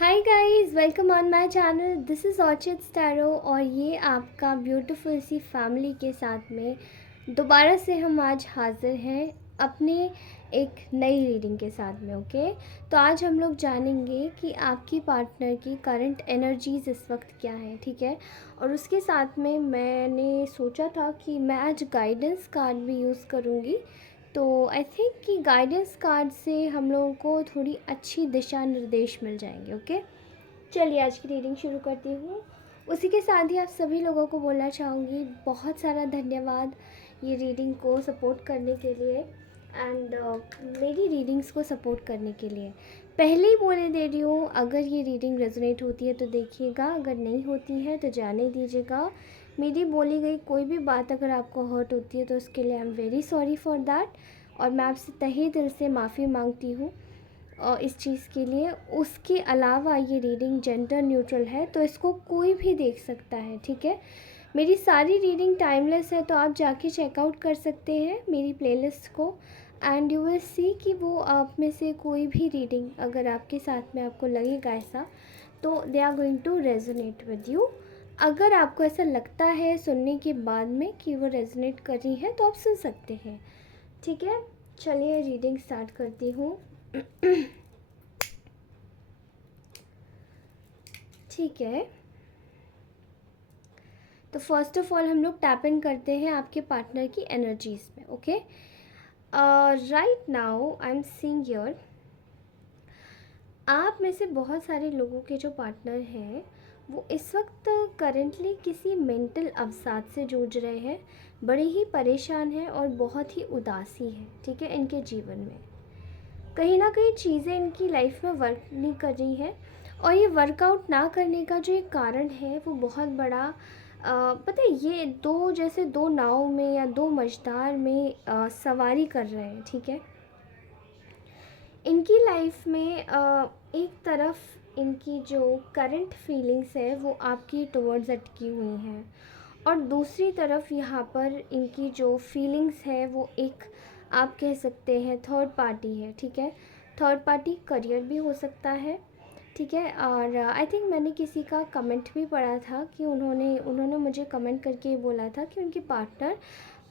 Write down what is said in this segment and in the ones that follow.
Hi guys, welcome on my channel. This is ऑर्चिड स्टैरो और ये आपका ब्यूटीफुल सी फैमिली के साथ में दोबारा से हम आज हाज़िर हैं अपने एक नई रीडिंग के साथ में। ओके, तो आज हम लोग जानेंगे कि आपकी पार्टनर की करंट एनर्जीज इस वक्त क्या है। ठीक है, और उसके साथ में मैंने सोचा था कि मैं आज गाइडेंस कार्ड भी यूज़ करूँगी। तो आई थिंक कि गाइडेंस कार्ड से हम लोगों को थोड़ी अच्छी दिशा निर्देश मिल जाएंगे। ओके, चलिए आज की रीडिंग शुरू करती हूँ। उसी के साथ ही आप सभी लोगों को बोलना चाहूँगी बहुत सारा धन्यवाद ये रीडिंग को सपोर्ट करने के लिए एंड मेरी रीडिंग्स को सपोर्ट करने के लिए। पहले ही बोले दे रही हूँ, अगर ये रीडिंग रेजोनेट होती है तो देखिएगा, अगर नहीं होती है तो जाने दीजिएगा। मेरी बोली गई कोई भी बात अगर आपको हर्ट होती है तो उसके लिए I am very sorry for that, और मैं आपसे तहे दिल से माफ़ी मांगती हूँ इस चीज़ के लिए। उसके अलावा ये रीडिंग जेंडर न्यूट्रल है, तो इसको कोई भी देख सकता है। ठीक है, मेरी सारी रीडिंग टाइमलेस है, तो आप जाके चेकआउट कर सकते हैं मेरी प्लेलिस्ट को एंड यू विल सी कि वो आप में से कोई भी रीडिंग अगर आपके साथ में आपको लगेगा ऐसा, तो they are going to resonate with you. अगर आपको ऐसा लगता है सुनने के बाद में कि वो रेजोनेट कर रही है तो आप सुन सकते हैं। ठीक है, चलिए रीडिंग स्टार्ट करती हूँ। ठीक है, तो फर्स्ट ऑफ ऑल हम लोग टैप इन करते हैं आपके पार्टनर की एनर्जीज में। Okay, right now I am seeing your, आप में से बहुत सारे लोगों के जो पार्टनर हैं वो इस वक्त करेंटली किसी मेंटल अवसाद से जूझ रहे हैं, बड़े ही परेशान हैं और बहुत ही उदासी हैं। ठीक है, इनके जीवन में कहीं ना कहीं चीज़ें इनकी लाइफ में वर्क नहीं कर रही हैं, और ये वर्कआउट ना करने का जो एक कारण है वो बहुत बड़ा पता है, ये दो जैसे दो नाव में या दो मझधार में सवारी कर रहे हैं। ठीक है, इनकी लाइफ में एक तरफ इनकी जो करंट फीलिंग्स है वो आपकी टुवर्ड्स अटकी हुई हैं, और दूसरी तरफ यहाँ पर इनकी जो फीलिंग्स है वो एक आप कह सकते हैं थर्ड पार्टी है। ठीक है, थर्ड पार्टी करियर भी हो सकता है। ठीक है, और आई थिंक मैंने किसी का कमेंट भी पढ़ा था कि उन्होंने उन्होंने मुझे कमेंट करके ये बोला था कि उनके पार्टनर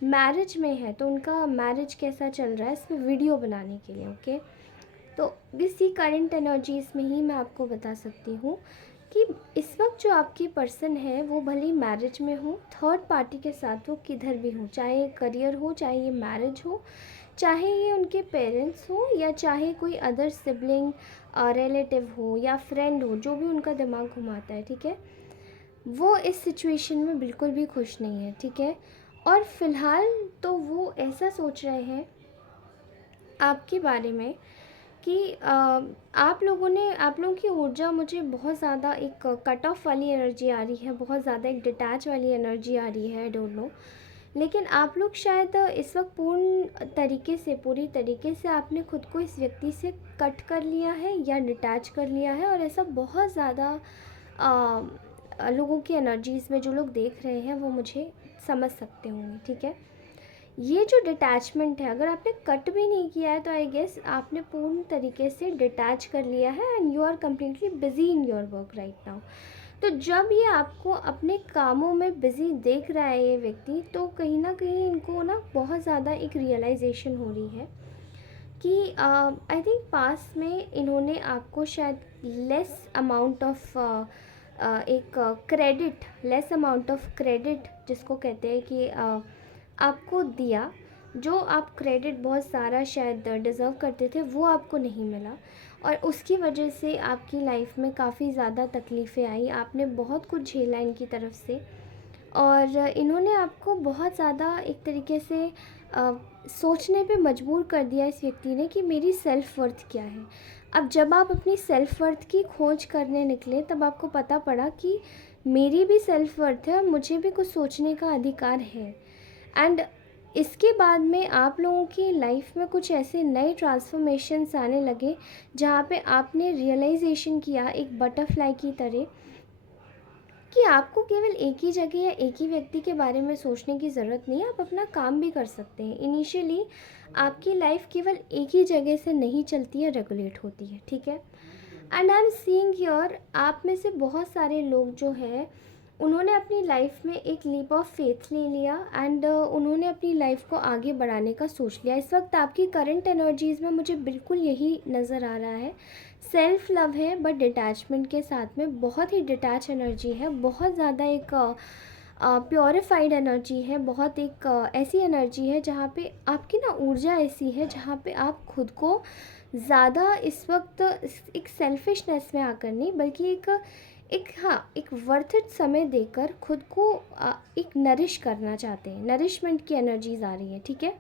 मैरिज में है, तो उनका मैरिज कैसा चल रहा है इस पर वीडियो बनाने के लिए। ओके, तो इसी करंट एनर्जीज़ में ही मैं आपको बता सकती हूँ कि इस वक्त जो आपकी पर्सन है वो भले मैरिज में हो, थर्ड पार्टी के साथ वो किधर भी हो, चाहे करियर हो, चाहे ये मैरिज हो, चाहे ये उनके पेरेंट्स हो, या चाहे कोई अदर सिबलिंग रिलेटिव हो या फ्रेंड हो, जो भी उनका दिमाग घुमाता है। ठीक है, वो इस सिचुएशन में बिल्कुल भी खुश नहीं है। ठीक है, और फिलहाल तो वो ऐसा सोच रहे हैं आपके बारे में कि आप लोगों की ऊर्जा मुझे बहुत ज़्यादा एक कट ऑफ वाली एनर्जी आ रही है, बहुत ज़्यादा एक डिटैच वाली एनर्जी आ रही है। आई डोंट नो, लेकिन आप लोग शायद इस वक्त पूरी तरीके से आपने खुद को इस व्यक्ति से कट कर लिया है या डिटैच कर लिया है, और ऐसा बहुत ज़्यादा लोगों की एनर्जीज़ में जो लोग देख रहे हैं वो मुझे समझ सकते होंगे। ठीक है, ये जो डिटैचमेंट है, अगर आपने कट भी नहीं किया है तो आई गेस आपने पूर्ण तरीके से डिटैच कर लिया है and you are completely busy in your work right now. तो जब ये आपको अपने कामों में बिज़ी देख रहा है ये व्यक्ति, तो कहीं ना कहीं इनको ना बहुत ज़्यादा एक रियलाइजेशन हो रही है कि आई थिंक पास में इन्होंने आपको शायद लेस अमाउंट ऑफ एक credit, less amount of credit जिसको कहते हैं कि आपको दिया, जो आप क्रेडिट बहुत सारा शायद डिज़र्व करते थे वो आपको नहीं मिला, और उसकी वजह से आपकी लाइफ में काफ़ी ज़्यादा तकलीफ़ें आई, आपने बहुत कुछ झेला इनकी तरफ से, और इन्होंने आपको बहुत ज़्यादा एक तरीके से सोचने पे मजबूर कर दिया इस व्यक्ति ने कि मेरी सेल्फ़ वर्थ क्या है। अब जब आप अपनी सेल्फ़ वर्थ की खोज करने निकले तब आपको पता पड़ा कि मेरी भी सेल्फ़ वर्थ है और मुझे भी कुछ सोचने का अधिकार है। एंड इसके बाद में आप लोगों की लाइफ में कुछ ऐसे नए ट्रांसफॉर्मेशंस आने लगे जहाँ पे आपने रियलाइजेशन किया एक बटरफ्लाई की तरह कि आपको केवल एक ही जगह या एक ही व्यक्ति के बारे में सोचने की ज़रूरत नहीं है, आप अपना काम भी कर सकते हैं। इनिशियली आपकी लाइफ केवल एक ही जगह से नहीं चलती है, रेगुलेट होती है। ठीक है, and I am seeing here आप में से बहुत सारे लोग जो हैं उन्होंने अपनी लाइफ में एक लीप ऑफ फेथ ले लिया एंड उन्होंने अपनी लाइफ को आगे बढ़ाने का सोच लिया। इस वक्त आपकी करंट एनर्जीज़ में मुझे बिल्कुल यही नज़र आ रहा है। सेल्फ लव है बट डिटैचमेंट के साथ में, बहुत ही डिटैच एनर्जी है, बहुत ज़्यादा एक प्योरीफाइड एनर्जी है, बहुत एक ऐसी एनर्जी है जहाँ पे आपकी ना ऊर्जा ऐसी है जहाँ पे आप खुद को ज़्यादा इस वक्त एक सेल्फिशनेस में आकर नहीं बल्कि एक वर्थ इट समय देकर खुद को एक नरिश करना चाहते हैं। नरिशमेंट की एनर्जीज आ रही है, ठीक है।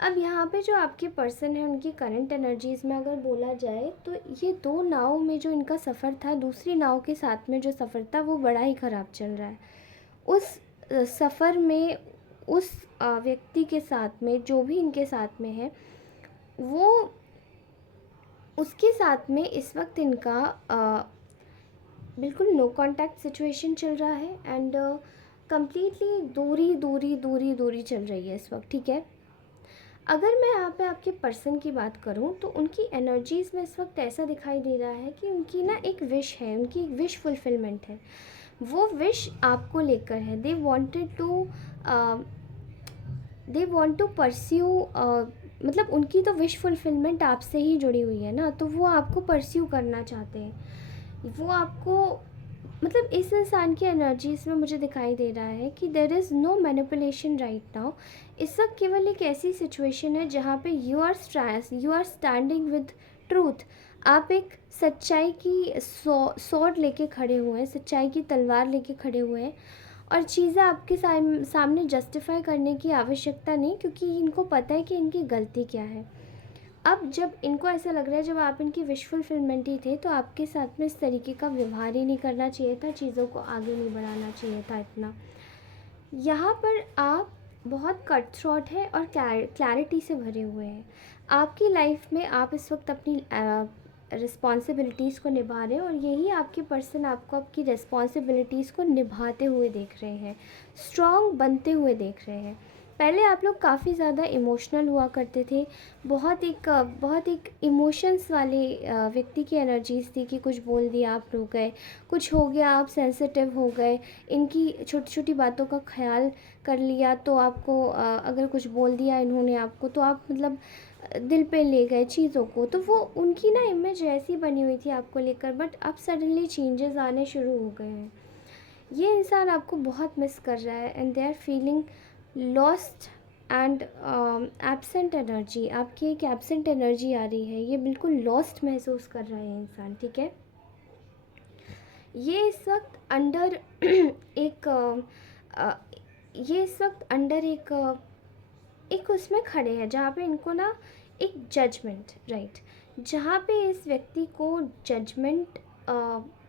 अब यहाँ पे जो आपके पर्सन है उनकी करंट एनर्जीज़ में अगर बोला जाए तो ये दो नाव में जो इनका सफ़र था, दूसरी नाव के साथ में जो सफ़र था वो बड़ा ही ख़राब चल रहा है। उस सफ़र में उस व्यक्ति के साथ में जो भी इनके साथ में है वो उसके साथ में इस वक्त इनका बिल्कुल नो कांटेक्ट सिचुएशन चल रहा है एंड कम्प्लीटली दूरी दूरी दूरी दूरी चल रही है इस वक्त, ठीक है। अगर मैं यहाँ पे आपके पर्सन की बात करूँ तो उनकी एनर्जीज़ में इस वक्त ऐसा दिखाई दे रहा है कि उनकी ना एक विश है, उनकी एक विश फुलफिलमेंट है। वो विश आपको लेकर है। दे वॉन्ट टू परस्यू, मतलब उनकी तो विश फुलफिलमेंट आपसे ही जुड़ी हुई है ना, तो वो आपको परस्यू करना चाहते हैं। वो आपको मतलब इस इंसान की एनर्जीज़ में मुझे दिखाई दे रहा है कि there is no manipulation right now. इस वक्त केवल एक ऐसी सिचुएशन है जहाँ पे you are standing with truth. आप एक सच्चाई की स्वॉर्ड लेके खड़े हुए हैं, सच्चाई की तलवार लेके खड़े हुए हैं और चीज़ें आपके सामने जस्टिफाई करने की आवश्यकता नहीं, क्योंकि इनको पता है कि इनकी गलती क्या है। अब जब इनको ऐसा लग रहा है जब आप इनकी विश फुलफिलमेंट ही थे तो आपके साथ में इस तरीके का व्यवहार ही नहीं करना चाहिए था, चीज़ों को आगे नहीं बढ़ाना चाहिए था इतना। यहाँ पर आप बहुत कट थ्रोट है और क्लैरिटी से भरे हुए हैं। आपकी लाइफ में आप इस वक्त अपनी रिस्पॉन्सिबिलिटीज़ को निभा रहे हैं और यही आपके पर्सन आपको आपकी रिस्पॉन्सिबिलिटीज़ को निभाते हुए देख रहे हैं, स्ट्रॉन्ग बनते हुए देख रहे हैं। पहले आप लोग काफ़ी ज़्यादा इमोशनल हुआ करते थे, बहुत एक इमोशंस वाले व्यक्ति की एनर्जीज़ थी कि कुछ बोल दिया आप रो गए, कुछ हो गया आप सेंसिटिव हो गए, इनकी छोटी छोटी बातों का ख्याल कर लिया तो आपको अगर कुछ बोल दिया इन्होंने आपको तो आप मतलब दिल पे ले गए चीज़ों को, तो वो उनकी ना इमेज ऐसी बनी हुई थी आपको लेकर। बट अब सडनली चेंजेस आने शुरू हो गए हैं। ये इंसान आपको बहुत मिस कर रहा है and they are feeling lost and absent energy. आपकी एक एब्सेंट एनर्जी आ रही है, ये बिल्कुल लॉस्ट महसूस कर रहा है इंसान, ठीक है। ये इस वक्त अंडर एक ये इस वक्त अंडर एक उसमें खड़े हैं जहाँ पे इनको ना एक जजमेंट, राइट, जहाँ पे इस व्यक्ति को जजमेंट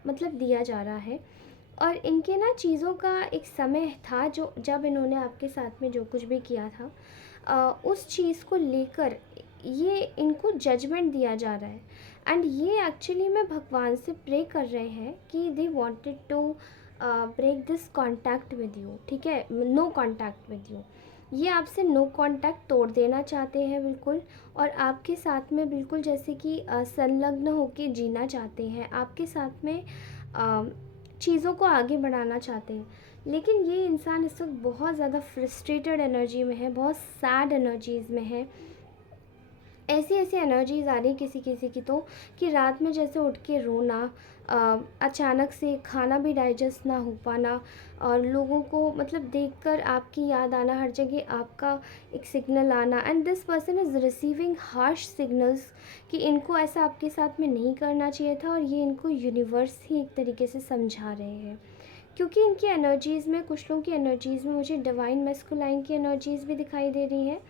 मतलब दिया जा रहा है और इनके ना चीज़ों का एक समय था जो जब इन्होंने आपके साथ में जो कुछ भी किया था उस चीज़ को लेकर ये इनको जजमेंट दिया जा रहा है एंड ये एक्चुअली में भगवान से प्रे कर रहे हैं कि they wanted to break this contact with you, ठीक है, नो कांटेक्ट विद यू। ये आपसे नो कांटेक्ट तोड़ देना चाहते हैं बिल्कुल, और आपके साथ में बिल्कुल जैसे कि संलग्न होकर जीना चाहते हैं, आपके साथ में चीज़ों को आगे बढ़ाना चाहते हैं। लेकिन ये इंसान इस वक्त बहुत ज़्यादा फ्रस्ट्रेटेड एनर्जी में है, बहुत सैड एनर्जीज़ में है। ऐसी ऐसी एनर्जीज़ आ रही किसी किसी की तो कि रात में जैसे उठ के रोना, अचानक से खाना भी डाइजेस्ट ना हो पाना और लोगों को मतलब देखकर आपकी याद आना, हर जगह आपका एक सिग्नल आना and this person is receiving harsh signals कि इनको ऐसा आपके साथ में नहीं करना चाहिए था और ये इनको यूनिवर्स ही एक तरीके से समझा रहे हैं। क्योंकि इनकी एनर्जीज़ में, कुछ लोगों की एनर्जीज़ में मुझे डिवाइन मैस्कुलाइन की एनर्जीज़ भी दिखाई दे रही हैं।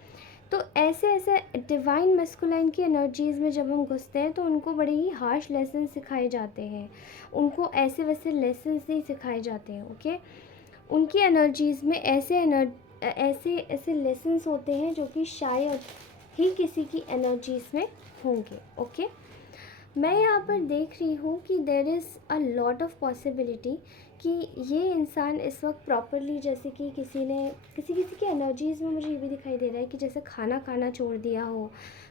तो ऐसे ऐसे डिवाइन मैस्कुलाइन की एनर्जीज़ में जब हम घुसते हैं तो उनको बड़े ही हार्श लेसन सिखाए जाते हैं, उनको ऐसे वैसे लेसन्स नहीं सिखाए जाते हैं, ओके। उनकी एनर्जीज़ में ऐसे ऐसे लेसन्स होते हैं जो कि शायद ही किसी की एनर्जीज़ में होंगे, ओके। मैं यहाँ पर देख रही हूँ कि there is a lot of possibility कि ये इंसान इस वक्त प्रॉपरली, जैसे कि किसी की एनर्जीज़ में मुझे ये भी दिखाई दे रहा है कि जैसे खाना खाना छोड़ दिया हो,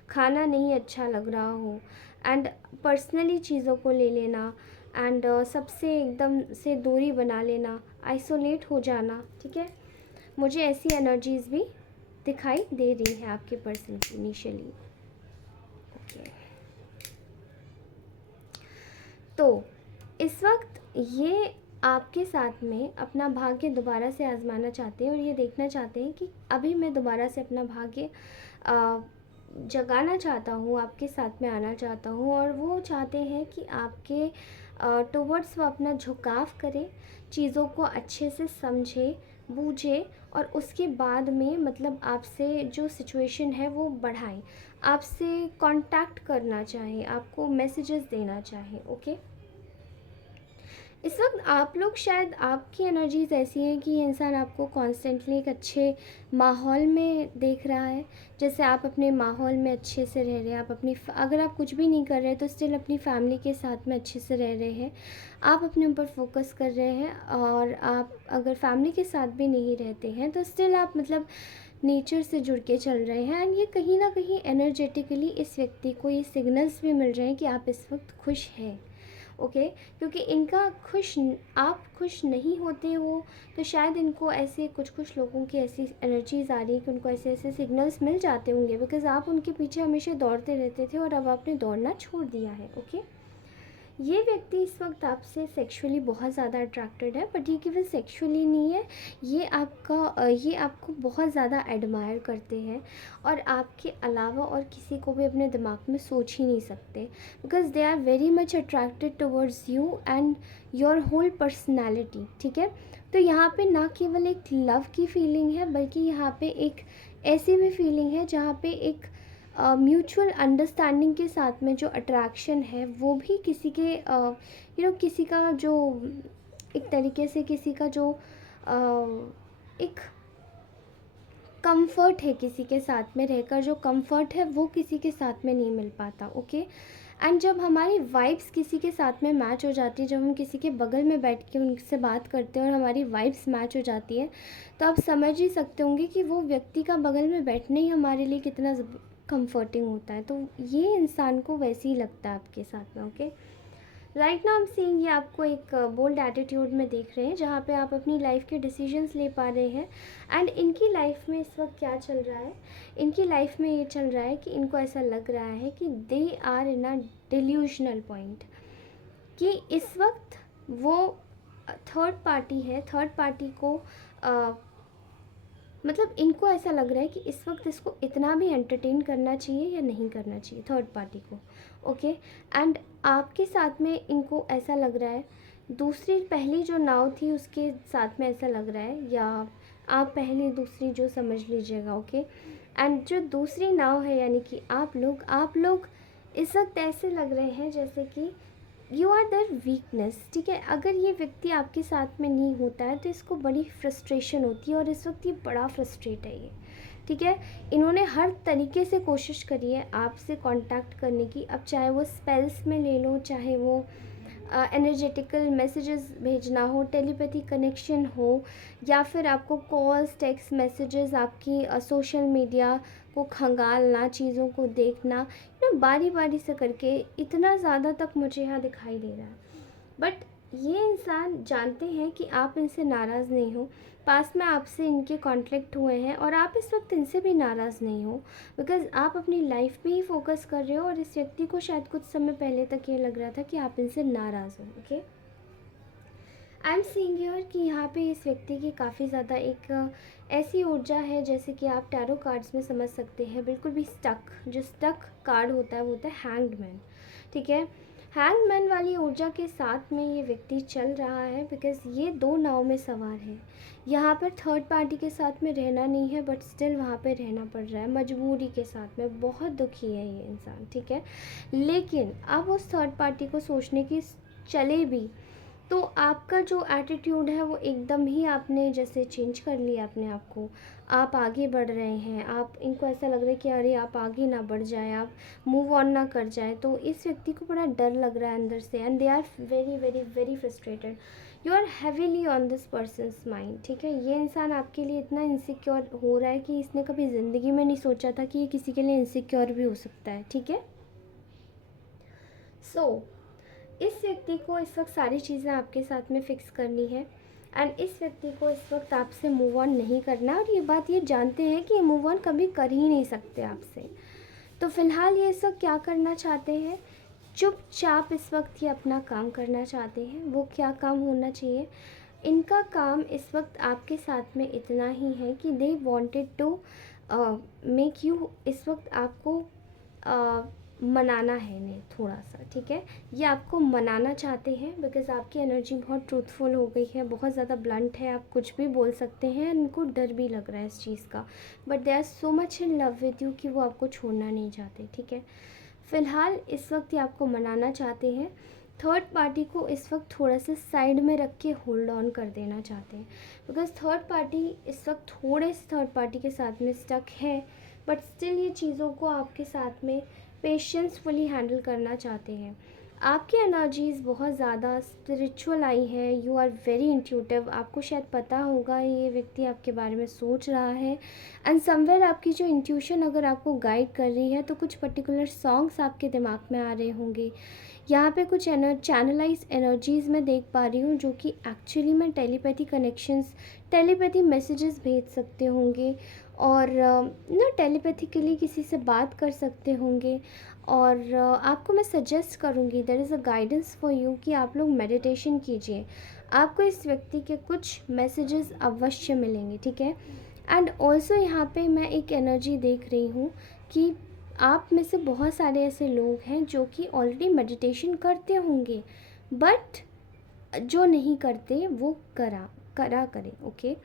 खाना नहीं अच्छा लग रहा हो, एंड पर्सनली चीज़ों को ले लेना, एंड सबसे एकदम से दूरी बना लेना, आइसोलेट हो जाना, ठीक है। मुझे ऐसी एनर्जीज़ भी दिखाई दे रही है आपके पर्सन की इनिशियली। ओके, तो इस वक्त ये आपके साथ में अपना भाग्य दोबारा से आजमाना चाहते हैं और ये देखना चाहते हैं कि अभी मैं दोबारा से अपना भाग्य जगाना चाहता हूँ, आपके साथ में आना चाहता हूँ, और वो चाहते हैं कि आपके टुवर्ड्स वो अपना झुकाव करें, चीज़ों को अच्छे से समझे बूझे, और उसके बाद में मतलब आपसे जो सिचुएशन है वो बढ़ाएं, आपसे कांटेक्ट करना चाहें, आपको मैसेजेस देना चाहें। ओके, इस वक्त आप लोग शायद, आपकी एनर्जीज ऐसी हैं कि ये इंसान आपको कॉन्स्टेंटली एक अच्छे माहौल में देख रहा है, जैसे आप अपने माहौल में अच्छे से रह रहे हैं, आप अपनी, अगर आप कुछ भी नहीं कर रहे तो स्टिल अपनी फैमिली के साथ में अच्छे से रह रहे हैं, आप अपने ऊपर फोकस कर रहे हैं, और आप अगर फैमिली के साथ भी नहीं रहते हैं तो स्टिल आप मतलब नेचर से जुड़ के चल रहे हैं, एंड ये कहीं ना कहीं एनर्जेटिकली इस व्यक्ति को ये सिग्नल्स भी मिल रहे हैं कि आप इस वक्त खुश हैं। ओके, क्योंकि इनका आप खुश नहीं होते हो तो शायद इनको ऐसे कुछ लोगों की ऐसी एनर्जीज आ रही है कि उनको ऐसे ऐसे सिग्नल्स मिल जाते होंगे, बिकॉज़ आप उनके पीछे हमेशा दौड़ते रहते थे और अब आपने दौड़ना छोड़ दिया है। ओके, ये व्यक्ति इस वक्त आपसे सेक्सुअली बहुत ज़्यादा अट्रैक्टेड है, बट ये केवल सेक्सुअली नहीं है, ये आपको बहुत ज़्यादा एडमायर करते हैं, और आपके अलावा और किसी को भी अपने दिमाग में सोच ही नहीं सकते, because they are very much attracted towards you and your whole personality. ठीक है, तो यहाँ पे ना केवल एक लव की फीलिंग है, बल्कि यहाँ पे एक ऐसी भी फीलिंग है जहाँ पे एक म्यूचुअल अंडरस्टैंडिंग के साथ में जो अट्रैक्शन है वो भी किसी के किसी का जो एक तरीके से किसी का जो एक कंफर्ट है, किसी के साथ में रहकर जो कंफर्ट है वो किसी के साथ में नहीं मिल पाता। ओके, एंड जब हमारी वाइब्स किसी के साथ में मैच हो जाती है, जब हम किसी के बगल में बैठ के उनसे बात करते हैं और हमारी वाइब्स मैच हो जाती है, तो आप समझ ही सकते होंगे कि वो व्यक्ति का बगल में बैठना ही हमारे लिए कितना कंफर्टिंग होता है। तो ये इंसान को वैसे ही लगता है आपके साथ में। ओके, राइट नाउ हम सीइंग, ये आपको एक बोल्ड एटीट्यूड में देख रहे हैं जहाँ पे आप अपनी लाइफ के डिसीजंस ले पा रहे हैं, एंड इनकी लाइफ में इस वक्त क्या चल रहा है, इनकी लाइफ में ये चल रहा है कि इनको ऐसा लग रहा है कि they are in a delusional point, कि इस वक्त वो थर्ड पार्टी है, थर्ड पार्टी को मतलब इनको ऐसा लग रहा है कि इस वक्त इसको इतना भी एंटरटेन करना चाहिए या नहीं करना चाहिए थर्ड पार्टी को। ओके, एंड आपके साथ में इनको ऐसा लग रहा है, दूसरी पहली जो नाव थी उसके साथ में ऐसा लग रहा है, या आप पहली दूसरी जो समझ लीजिएगा। ओके, एंड जो दूसरी नाव है यानी कि आप लोग इस वक्त ऐसे लग रहे हैं जैसे कि यू आर देयर वीकनेस। ठीक है, अगर ये व्यक्ति आपके साथ में नहीं होता है तो इसको बड़ी फ्रस्ट्रेशन होती है, और इस वक्त ये बड़ा फ्रस्ट्रेट है ये। ठीक है, इन्होंने हर तरीके से कोशिश करी है आपसे कांटेक्ट करने की, अब चाहे वो स्पेल्स में ले लो, चाहे वो एनर्जेटिकल मैसेजेस भेजना हो, टेलीपैथी कनेक्शन हो, या फिर आपको कॉल्स, टेक्स्ट मैसेजेस, आपकी सोशल मीडिया को खंगालना, चीज़ों को देखना, बारी बारी से करके, इतना ज़्यादा तक मुझे यहाँ दिखाई दे रहा है। बट ये इंसान जानते हैं कि आप इनसे नाराज़ नहीं हो, पास में आपसे इनके कॉन्फ्लिक्ट हुए हैं, और आप इस वक्त इनसे भी नाराज़ नहीं हो, बिकॉज़ आप अपनी लाइफ पे ही फोकस कर रहे हो, और इस व्यक्ति को शायद कुछ समय पहले तक ये लग रहा था कि आप इनसे नाराज़ हो। Okay, I am seeing here कि यहाँ पे इस व्यक्ति की काफ़ी ज़्यादा एक ऐसी ऊर्जा है, जैसे कि आप टैरो कार्ड्स में समझ सकते हैं, बिल्कुल भी स्टक, जो स्टक कार्ड होता है वो होता है हैंग्ड मैन। ठीक है, हैंग्ड मैन वाली ऊर्जा के साथ में ये व्यक्ति चल रहा है, बिकॉज़ ये दो नाव में सवार है, यहाँ पर थर्ड पार्टी के साथ में रहना नहीं है, बट स्टिल वहाँ पे रहना पड़ रहा है मजबूरी के साथ में, बहुत दुखी है ये इंसान। ठीक है, लेकिन अब उस थर्ड पार्टी को सोचने की चले भी तो आपका जो एटीट्यूड है वो एकदम ही आपने जैसे चेंज कर लिया अपने आप को। आप आगे बढ़ रहे हैं, आप इनको ऐसा लग रहा है कि अरे आप आगे ना बढ़ जाएँ, आप मूव ऑन ना कर जाएँ। तो इस व्यक्ति को बड़ा डर लग रहा है अंदर से, and they are very very very frustrated. You are heavily on this person's mind, ठीक है। ये इंसान आपके लिए इतना इनसिक्योर हो रहा है कि इसने कभी ज़िंदगी में नहीं सोचा था कि ये किसी के लिए इनसिक्योर भी हो सकता है, ठीक है। सो इस व्यक्ति को इस वक्त सारी चीज़ें आपके साथ में फ़िक्स करनी है, एंड इस व्यक्ति को इस वक्त आपसे मूव ऑन नहीं करना है, और ये बात ये जानते हैं कि ये मूव ऑन कभी कर ही नहीं सकते आपसे। तो फ़िलहाल ये इस वक्त क्या करना चाहते हैं, चुपचाप इस वक्त ये अपना काम करना चाहते हैं। वो क्या काम होना चाहिए, इनका काम इस वक्त आपके साथ में इतना ही है कि they wanted to make you, इस वक्त आपको मनाना है इन्हें थोड़ा सा, ठीक है। ये आपको मनाना चाहते हैं बिकॉज़ आपकी एनर्जी बहुत ट्रूथफुल हो गई है, बहुत ज़्यादा ब्लंट है, आप कुछ भी बोल सकते हैं। इनको डर भी लग रहा है इस चीज़ का, but they are so much in love with you कि वो आपको छोड़ना नहीं चाहते, ठीक है। फ़िलहाल इस वक्त ये आपको मनाना चाहते हैं। थर्ड पार्टी को इस वक्त थोड़ा सा साइड में रख के होल्ड ऑन कर देना चाहते हैं, बिकॉज़ थर्ड पार्टी इस वक्त थोड़े से थर्ड पार्टी के साथ में स्टक है, बट स्टिल ये चीज़ों को आपके साथ में पेशेंसफुली हैंडल करना चाहते हैं। आपकी एनर्जीज़ बहुत ज़्यादा स्पिरिचुअल आई है, यू आर वेरी इंट्यूटिव। आपको शायद पता होगा ये व्यक्ति आपके बारे में सोच रहा है, एंड समवेयर आपकी जो इंट्यूशन अगर आपको गाइड कर रही है तो कुछ पर्टिकुलर सॉन्ग्स आपके दिमाग में आ रहे होंगे। यहाँ पे कुछ चैनलाइज एनर्जीज़ मैं देख पा रही हूँ जो कि एक्चुअली में टेलीपैथी कनेक्शंस, टेलीपैथी मैसेजेस भेज सकते होंगे, और ना टेलीपैथिकली किसी से बात कर सकते होंगे। और आपको मैं सजेस्ट करूँगी, there is a guidance for you कि आप लोग मेडिटेशन कीजिए। आपको इस व्यक्ति के कुछ मैसेजेस अवश्य मिलेंगे, ठीक है। एंड ऑल्सो यहाँ पे मैं एक एनर्जी देख रही हूँ कि आप में से बहुत सारे ऐसे लोग हैं जो कि ऑलरेडी मेडिटेशन करते होंगे, बट जो नहीं करते वो करा करें, ओके।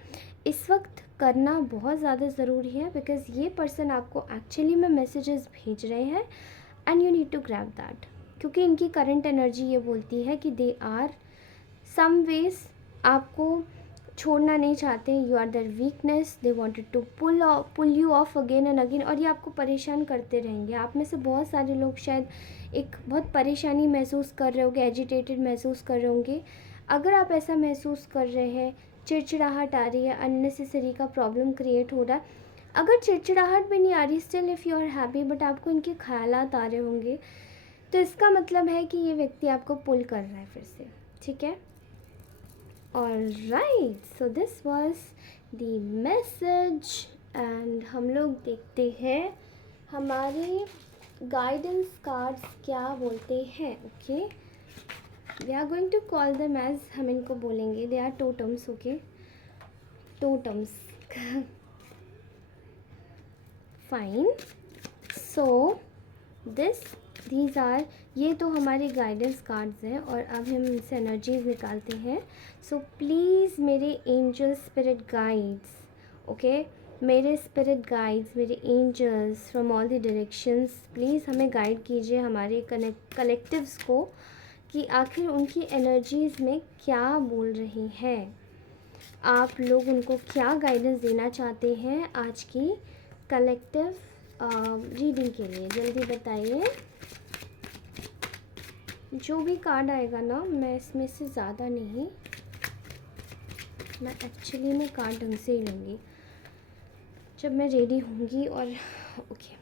इस वक्त करना बहुत ज़्यादा ज़रूरी है, बिकॉज़ ये पर्सन आपको एक्चुअली में मैसेजेस भेज रहे हैं, and you need to grab that, क्योंकि इनकी करंट एनर्जी ये बोलती है कि दे आर सम वेज आपको छोड़ना नहीं चाहते। You are their weakness, they wanted to pull you off again and again, और ये आपको परेशान करते रहेंगे। आप में से बहुत सारे लोग शायद एक बहुत परेशानी महसूस कर रहे होंगे, एजिटेटेड महसूस कर रहे होंगे। अगर आप ऐसा महसूस कर रहे हैं, चिड़चिड़ाहट आ रही है, अननेसेसरी का प्रॉब्लम क्रिएट हो रहा है, अगर चिड़चिड़ाहट भी नहीं आ रही, still if you are happy, but आपको इनके ख्यालात आ रहे होंगे, तो इसका मतलब है कि ये व्यक्ति आपको पुल कर रहा है फिर से, ठीक है। Alright, so this was the message, and हम लोग देखते हैं हमारे गाइडेंस कार्ड्स क्या बोलते हैं, okay. We are going to call them as, हम इनको बोलेंगे, they are totems, okay, totems. Fine, so these are, ये तो हमारे गाइडेंस कार्ड्स हैं, और अब हम इनसे एनर्जीज निकालते हैं। सो प्लीज़ मेरे एंजल स्पिरिट गाइड्स, ओके, मेरे स्पिरिट गाइड्स, मेरे angels from all the directions, please हमें गाइड कीजिए, हमारे कलेक्टिव्स को, कि आखिर उनकी एनर्जीज़ में क्या बोल रही हैं। आप लोग उनको क्या गाइडेंस देना चाहते हैं आज की कलेक्टिव रीडिंग के लिए, जल्दी बताइए। जो भी कार्ड आएगा ना, मैं इसमें से ज़्यादा नहीं, मैं एक्चुअली में कार्ड ढंग से ही लूँगी जब मैं रेडी होंगी। और okay,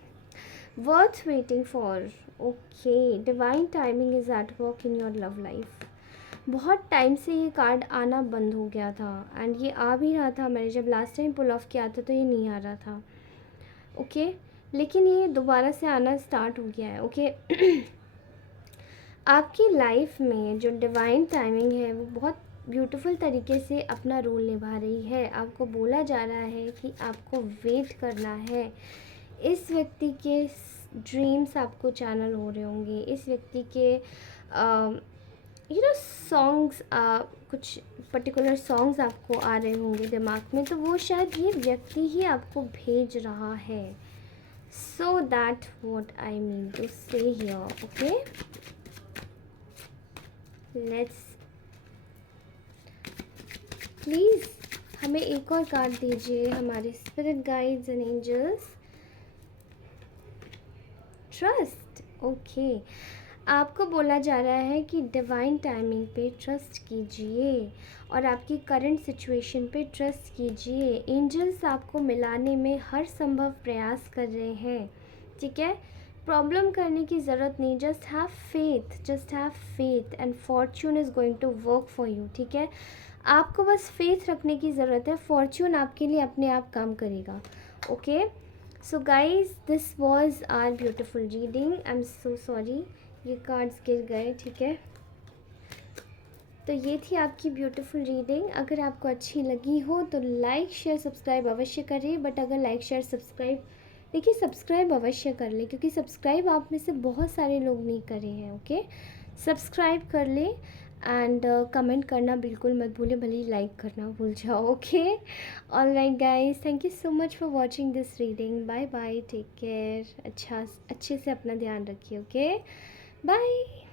worth waiting for, okay, divine timing is at work in your love life. बहुत टाइम से ये कार्ड आना बंद हो गया था, एंड ये आ भी रहा था, मैंने जब लास्ट टाइम पुल ऑफ किया था तो ये नहीं आ रहा था, ओके, लेकिन ये दोबारा से आना स्टार्ट हो गया है, ओके। आपकी लाइफ में जो डिवाइन टाइमिंग है वो बहुत ब्यूटीफुल तरीके से अपना रोल निभा रही है। आपको बोला जा रहा है कि आपको वेट करना है। इस व्यक्ति के ड्रीम्स आपको चैनल हो रहे होंगे, इस व्यक्ति के सॉन्ग्स, कुछ पर्टिकुलर सॉन्ग्स आपको आ रहे होंगे दिमाग में, तो वो शायद ये व्यक्ति ही आपको भेज रहा है। So that what I mean to say here, okay. Let's please हमें एक और कार्ड दीजिए हमारे spirit guides and angels. Trust, okay. आपको बोला जा रहा है कि डिवाइन टाइमिंग पे ट्रस्ट कीजिए और आपकी करंट सिचुएशन पे ट्रस्ट कीजिए। एंजल्स आपको मिलाने में हर संभव प्रयास कर रहे हैं, ठीक है। प्रॉब्लम करने की ज़रूरत नहीं, just have faith, just have faith and fortune is going to work for you, ठीक है। आपको बस फेथ रखने की ज़रूरत है, फॉर्च्यून आपके लिए अपने आप काम करेगा, okay. So guys, this was are beautiful reading. I am so sorry, ये कार्ड्स गिर गए, ठीक है। तो ये थी आपकी ब्यूटीफुल रीडिंग। अगर आपको अच्छी लगी हो तो लाइक शेयर सब्सक्राइब अवश्य करें। बट अगर लाइक शेयर सब्सक्राइब, देखिए सब्सक्राइब अवश्य कर लें, क्योंकि सब्सक्राइब आप में से बहुत सारे लोग नहीं करे हैं, ओके। सब्सक्राइब कर लें एंड कमेंट करना बिल्कुल मत भूलें, भले ही लाइक करना भूल जाओ, okay. All right guys, thank you so much for watching this reading. Bye bye, take care. अच्छे से अपना ध्यान रखिए, ओके। बाय।